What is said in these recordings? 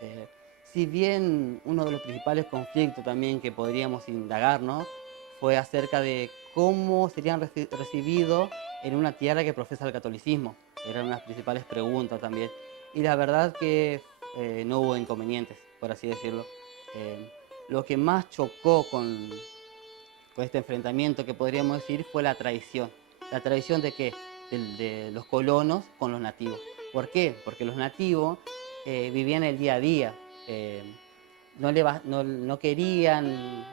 Eh, si bien uno de los principales conflictos también que podríamos indagar, ¿no? Fue acerca de cómo serían recibidos en una tierra que profesa el catolicismo. Eran unas principales preguntas también. Y la verdad que no hubo inconvenientes, por así decirlo. Eh, lo que más chocó con este enfrentamiento que podríamos decir fue la traición. ¿La traición de qué? De los colonos con los nativos. ¿Por qué? Porque los nativos vivían el día a día. eh, no querían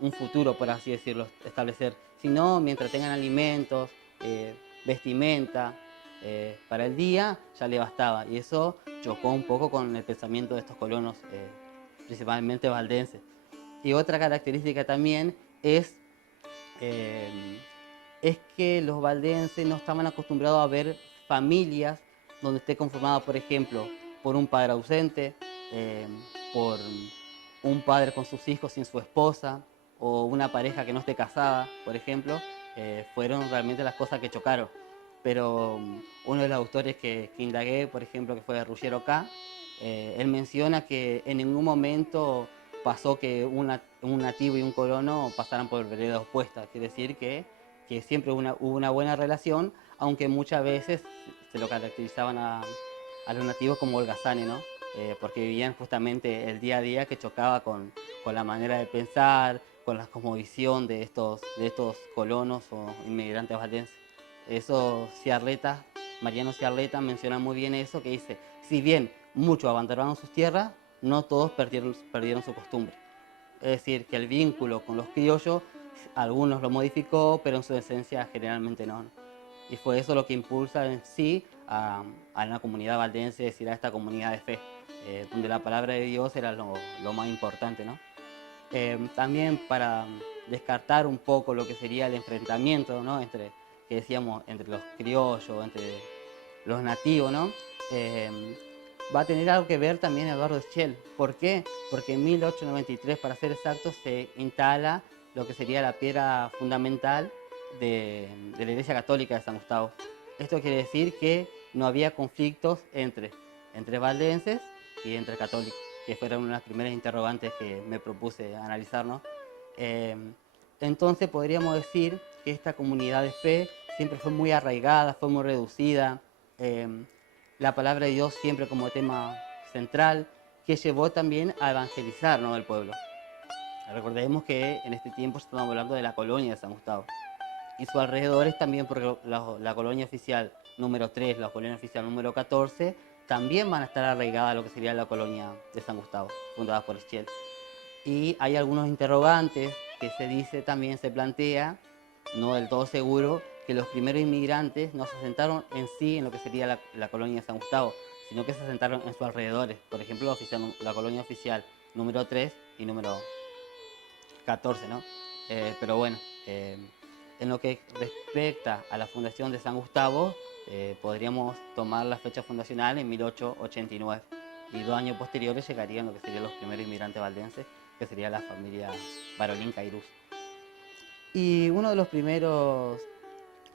un futuro, por así decirlo, establecer, sino mientras tengan alimentos, vestimenta, para el día ya le bastaba. Y eso chocó un poco con el pensamiento de estos colonos, principalmente valdenses. Y otra característica también eh, es que los valdenses no estaban acostumbrados a ver familias donde esté conformada, por ejemplo, por un padre ausente, eh, por un padre con sus hijos sin su esposa, o una pareja que no esté casada, por ejemplo. Fueron realmente las cosas que chocaron. Pero uno de los autores que indagué, por ejemplo, que fue Ruggiero K., él menciona que en ningún momento pasó que un nativo y un colono pasaran por veredas opuestas. Quiere decir que siempre hubo una buena relación, aunque muchas veces se lo caracterizaban a los nativos como holgazanes, ¿no? Porque vivían justamente el día a día que chocaba con la manera de pensar, con la cosmovisión de estos colonos o inmigrantes valdenses. Eso Mariano Ciarleta menciona muy bien eso, que dice, si bien muchos abandonaron sus tierras, no todos perdieron su costumbre. Es decir, que el vínculo con los criollos, algunos lo modificó, pero en su esencia generalmente no. Y fue eso lo que impulsa en sí a la comunidad valdense, es decir, a esta comunidad de fe, donde la palabra de Dios era lo más importante, ¿no? También para descartar un poco lo que sería el enfrentamiento, ¿no? Que decíamos, entre los criollos, entre los nativos, ¿no? Eh, Va a tener algo que ver también Eduardo Schell. ¿Por qué? Porque en 1893, para ser exactos, se instala lo que sería la piedra fundamental de la Iglesia Católica de San Gustavo. Esto quiere decir que no había conflictos entre valdenses y entre católicos, que fueron unas primeras interrogantes que me propuse analizar, ¿no? Eh, entonces podríamos decir que esta comunidad de fe siempre fue muy arraigada, fue muy reducida, eh, la palabra de Dios siempre como tema central, que llevó también a evangelizar, ¿no?, el pueblo. Recordemos que en este tiempo estamos hablando de la colonia de San Gustavo y sus alrededores también, porque la colonia oficial número 3, la colonia oficial número 14, también van a estar arraigadas a lo que sería la colonia de San Gustavo, fundada por Schell. Y hay algunos interrogantes que se dice también, se plantea, no del todo seguro, que los primeros inmigrantes no se asentaron en sí en lo que sería la colonia de San Gustavo, sino que se asentaron en sus alrededores. Por ejemplo, la colonia oficial número 3 y número 14, ¿no? Pero bueno, en lo que respecta a la fundación de San Gustavo, podríamos tomar la fecha fundacional en 1889 y 2 años posteriores llegarían lo que serían los primeros inmigrantes valdenses, que sería la familia Barolín Cairuz. Y uno de los primeros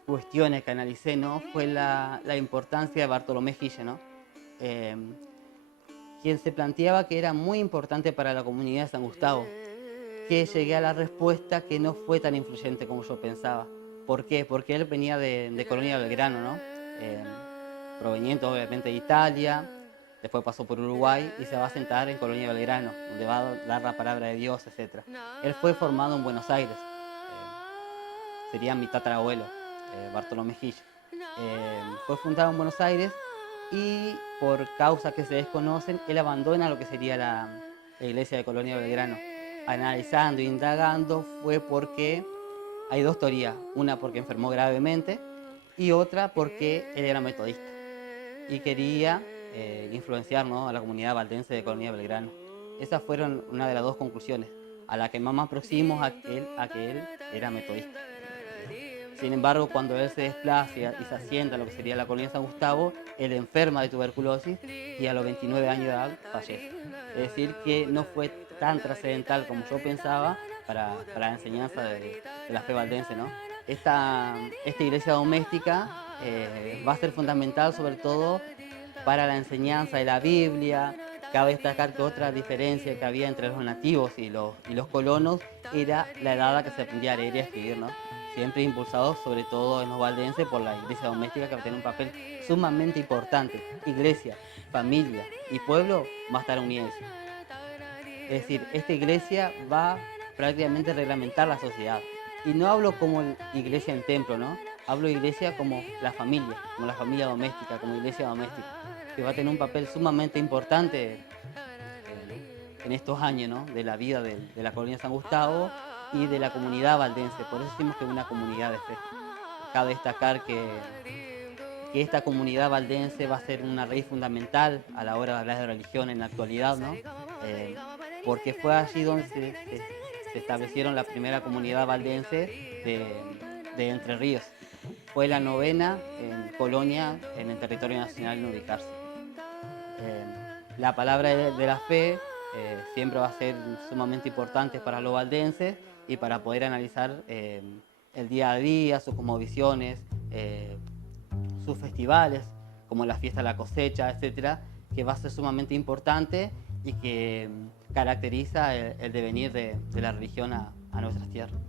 cuestiones que analicé, ¿no?, fue la importancia de Bartolomé Gille, ¿no? Eh, quien se planteaba que era muy importante para la comunidad de San Gustavo, que llegué a la respuesta que no fue tan influyente como yo pensaba. ¿Por qué? Porque él venía de Colonia Belgrano, ¿no? Eh, Proveniente obviamente de Italia, después pasó por Uruguay y se va a sentar en Colonia Belgrano, donde va a dar la palabra de Dios, etc. Él fue formado en Buenos Aires, sería mi tatarabuelo, Bartolomé Gil. Fue fundado en Buenos Aires y por causas que se desconocen, él abandona lo que sería la iglesia de Colonia Belgrano. Analizando e indagando fue porque hay dos teorías, una porque enfermó gravemente y otra porque él era metodista y quería influenciar, ¿no?, a la comunidad valdense de Colonia Belgrano. Esas fueron una de las dos conclusiones, a la que más me aproximo a que él era metodista. Sin embargo, cuando él se desplaza y se asienta en lo que sería la colonia de San Gustavo, él enferma de tuberculosis y a los 29 años de edad fallece. Es decir, que no fue tan trascendental como yo pensaba para la enseñanza de la fe valdense, ¿no? Esta iglesia doméstica va a ser fundamental sobre todo para la enseñanza de la Biblia, Cabe destacar que otra diferencia que había entre los nativos y los colonos era la edad a la que se aprendía a leer y a escribir, ¿no? Siempre impulsados, sobre todo en los valdenses, por la iglesia doméstica, que tiene un papel sumamente importante. Iglesia, familia y pueblo va a estar unidos. Es decir, esta iglesia va prácticamente a reglamentar la sociedad. Y no hablo como iglesia en templo, ¿no? Hablo de iglesia como la familia doméstica, como iglesia doméstica, que va a tener un papel sumamente importante en estos años, ¿no? De la vida de la colonia San Gustavo y de la comunidad valdense. Por eso decimos que es una comunidad de fe. Cabe destacar que esta comunidad valdense va a ser una raíz fundamental a la hora de hablar de religión en la actualidad, ¿no? Porque fue allí donde se establecieron la primera comunidad valdense de Entre Ríos. Fue la novena en colonia en el territorio nacional en ubicarse. La palabra de la fe siempre va a ser sumamente importante para los valdenses y para poder analizar el día a día, sus cosmovisiones, sus festivales, como la fiesta de la cosecha, etcétera, que va a ser sumamente importante y que caracteriza el devenir de la religión a nuestras tierras.